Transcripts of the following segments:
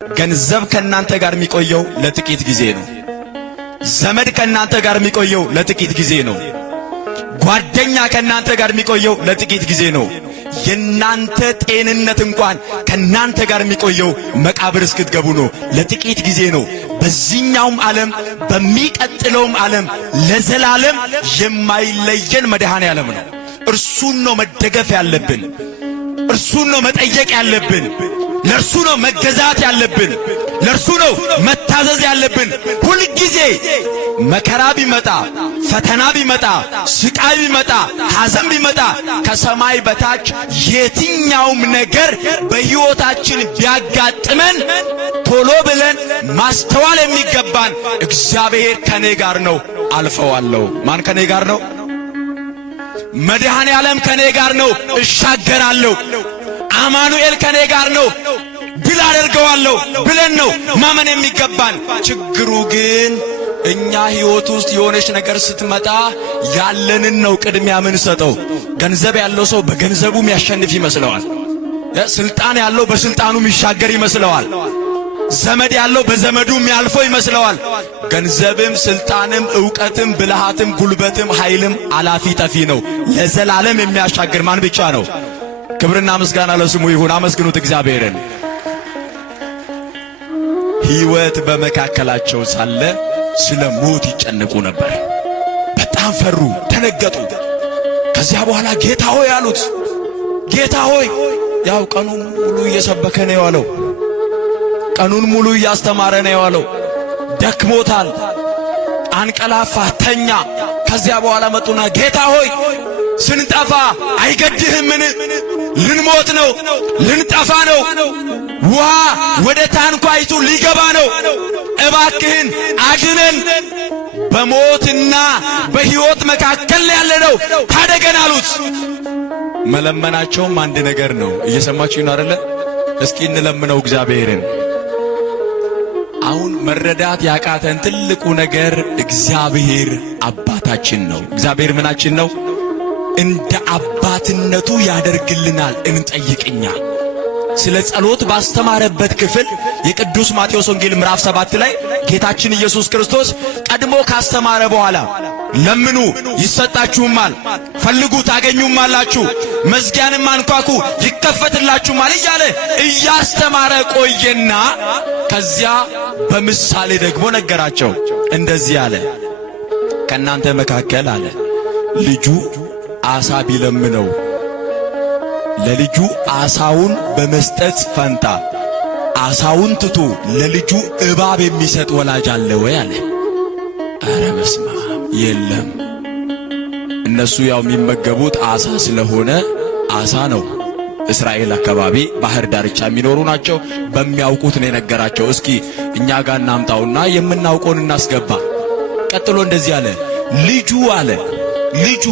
ገንዘብ ከናንተ ጋር የሚቆየው ለጥቂት ጊዜ ነው። ዘመድ ከናንተ ጋር የሚቆየው ለጥቂት ጊዜ ነው። ጓደኛ ከናንተ ጋር የሚቆየው ለጥቂት ጊዜ ነው። የናንተ ጤንነት እንኳን ከናንተ ጋር የሚቆየው መቃብር እስክትገቡ ነው። ለጥቂት ጊዜ ነው። በዚህኛውም ዓለም በሚቀጥለውም ዓለም ለዘላለም የማይለየን መድኃኔዓለም ነው። እርሱን ነው መደገፍ ያለብን። እርሱን ነው መጠየቅ ያለብን። ለእርሱ ነው መገዛት ያለብን። ለእርሱ ነው መታዘዝ ያለብን። ሁል ጊዜ መከራ ቢመጣ፣ ፈተና ቢመጣ፣ ስቃይ ቢመጣ፣ ሐዘን ቢመጣ ከሰማይ በታች የትኛውም ነገር በሕይወታችን ቢያጋጥመን ቶሎ ብለን ማስተዋል የሚገባን እግዚአብሔር ከኔ ጋር ነው፣ አልፈዋለሁ። ማን ከኔ ጋር ነው? መድኃኔዓለም ከኔ ጋር ነው፣ እሻገራለሁ። አማኑኤል ከኔ ጋር ነው፣ ድል አደርገዋለሁ ብለን ነው ማመን የሚገባን። ችግሩ ግን እኛ ሕይወት ውስጥ የሆነች ነገር ስትመጣ ያለንን ነው ቅድሚያ ምን ሰጠው። ገንዘብ ያለው ሰው በገንዘቡ የሚያሸንፍ ይመስለዋል። ስልጣን ያለው በስልጣኑ የሚሻገር ይመስለዋል። ዘመድ ያለው በዘመዱ የሚያልፈው ይመስለዋል። ገንዘብም ስልጣንም ዕውቀትም ብልሃትም ጉልበትም ኃይልም አላፊ ጠፊ ነው። ለዘላለም የሚያሻግር ማን ብቻ ነው? ክብርና ምስጋና ለስሙ ይሁን። አመስግኑት እግዚአብሔርን። ሕይወት በመካከላቸው ሳለ ስለ ሞት ይጨነቁ ነበር። በጣም ፈሩ፣ ደነገጡ። ከዚያ በኋላ ጌታ ሆይ አሉት። ጌታ ሆይ፣ ያው ቀኑን ሙሉ እየሰበከ ነው የዋለው። ቀኑን ሙሉ እያስተማረ ነው የዋለው። ደክሞታል፣ አንቀላፋ፣ ተኛ። ከዚያ በኋላ መጡና ጌታ ሆይ ስንጠፋ አይገድህምን? ልንሞት ነው፣ ልንጠፋ ነው። ውሃ ወደ ታንኳይቱ ሊገባ ነው። እባክህን አድነን፣ በሞትና በሕይወት መካከል ያለነው ታደገን አሉት። መለመናቸውም አንድ ነገር ነው። እየሰማችሁ ነው አይደለ? እስኪ እንለምነው እግዚአብሔርን። አሁን መረዳት ያቃተን ትልቁ ነገር እግዚአብሔር አባታችን ነው። እግዚአብሔር ምናችን ነው? እንደ አባትነቱ ያደርግልናል። እንጠይቅኛ ስለ ጸሎት ባስተማረበት ክፍል የቅዱስ ማቴዎስ ወንጌል ምዕራፍ 7 ላይ ጌታችን ኢየሱስ ክርስቶስ ቀድሞ ካስተማረ በኋላ ለምኑ ይሰጣችሁማል፣ ፈልጉ ታገኙማላችሁ፣ መዝጊያንም አንኳኩ ይከፈትላችሁማል እያለ እያስተማረ ቆየና ከዚያ በምሳሌ ደግሞ ነገራቸው። እንደዚህ አለ፣ ከእናንተ መካከል አለ ልጁ ዓሣ ቢለምነው ለልጁ ዓሣውን በመስጠት ፈንታ ዓሣውን ትቶ ለልጁ እባብ የሚሰጥ ወላጅ አለ ወይ አለ። ኧረ በስመ አብ! የለም። እነሱ ያው የሚመገቡት ዓሣ ስለሆነ ዓሣ ነው። እስራኤል አካባቢ ባህር ዳርቻ የሚኖሩ ናቸው። በሚያውቁት ነው የነገራቸው። እስኪ እኛ ጋር እናምጣውና የምናውቀውን እናስገባ። ቀጥሎ እንደዚህ አለ፣ ልጁ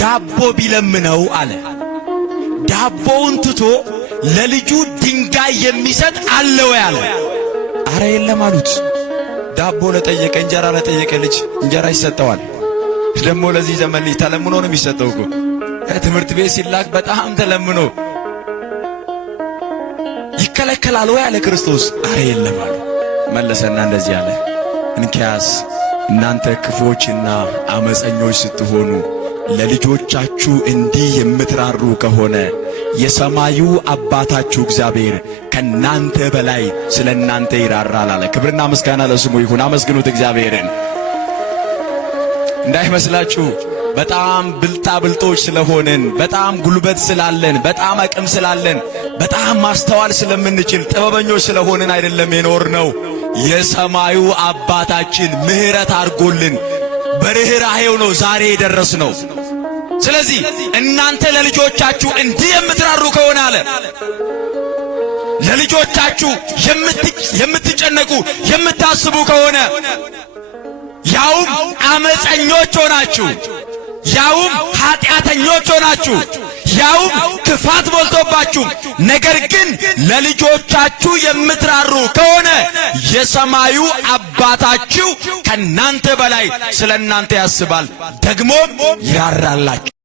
ዳቦ ቢለምነው አለ ዳቦውን ትቶ ለልጁ ድንጋይ የሚሰጥ አለ ወይ አለ። አረ የለም አሉት። ዳቦ ለጠየቀ እንጀራ ለጠየቀ ልጅ እንጀራ ይሰጠዋል። ደግሞ ለዚህ ዘመን ልጅ ተለምኖ ነው የሚሰጠው እኮ። ትምህርት ቤት ሲላክ በጣም ተለምኖ ይከለከላል ወይ አለ ክርስቶስ። አረ የለም አሉ። መለሰና እንደዚህ አለ፣ እንኪያስ እናንተ ክፎችና አመፀኞች ስትሆኑ ለልጆቻችሁ እንዲህ የምትራሩ ከሆነ የሰማዩ አባታችሁ እግዚአብሔር ከናንተ በላይ ስለ እናንተ ይራራል አለ። ክብርና ምስጋና ለስሙ ይሁን። አመስግኑት እግዚአብሔርን። እንዳይመስላችሁ በጣም ብልጦች ስለሆንን፣ በጣም ጉልበት ስላለን፣ በጣም አቅም ስላለን፣ በጣም ማስተዋል ስለምንችል ጥበበኞች ስለሆንን አይደለም የኖርነው። የሰማዩ አባታችን ምሕረት አድርጎልን በርህራሄው ነው ዛሬ የደረስነው። ስለዚህ እናንተ ለልጆቻችሁ እንዲህ የምትራሩ ከሆነ አለ ለልጆቻችሁ የምትጨነቁ የምታስቡ ከሆነ ያውም አመፀኞች ሆናችሁ፣ ያውም ኃጢአተኞች ሆናችሁ፣ ያውም ክፋት ሞልቶባችሁ፣ ነገር ግን ለልጆቻችሁ የምትራሩ ከሆነ የሰማዩ አባታችሁ ከናንተ በላይ ስለ እናንተ ያስባል፣ ደግሞም ይራራላችሁ።